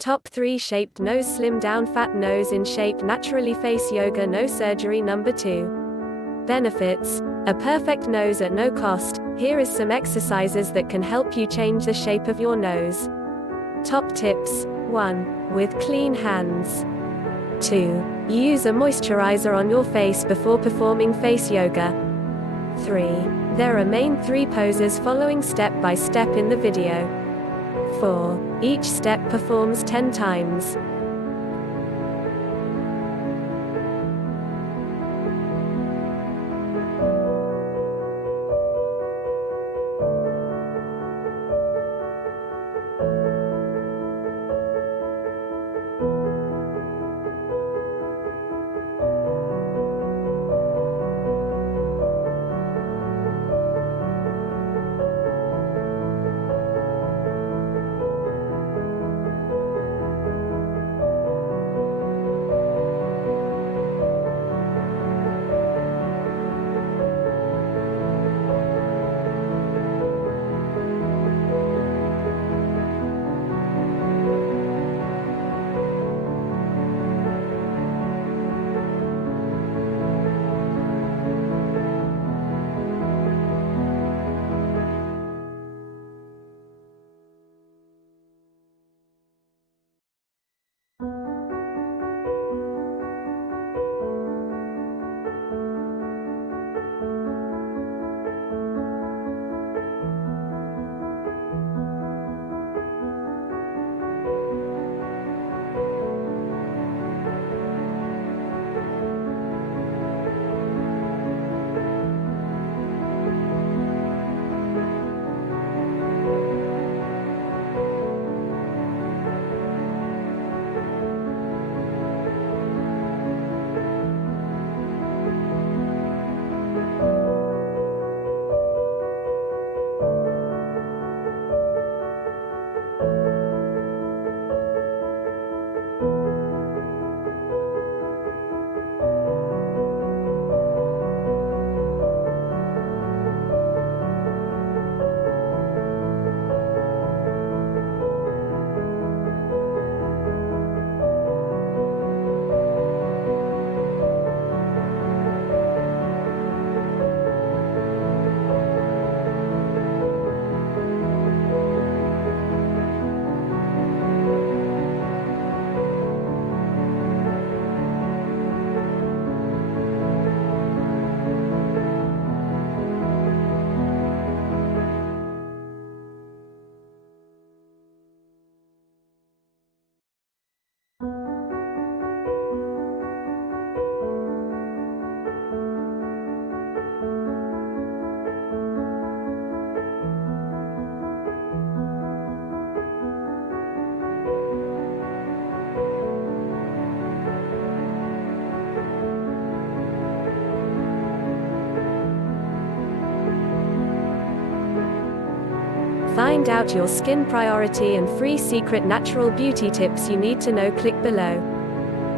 Top 3 Shaped Nose Slim Down Fat Nose in Shape Naturally Face Yoga No Surgery Number 2. Benefits: a perfect nose at no cost. Here is some exercises that can help you change the shape of your nose. Top tips: 1. With clean hands. 2. Use a moisturizer on your face before performing face yoga. 3. There are main 3 poses following step by step in the video. 4. Each step performs 10 times. Find out your skin priority and free secret natural beauty tips you need to know. Click below.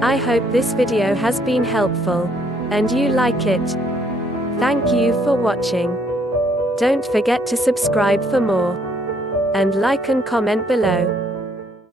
I hope this video has been helpful and you like it. Thank you for watching. Don't forget to subscribe for more and like and comment below.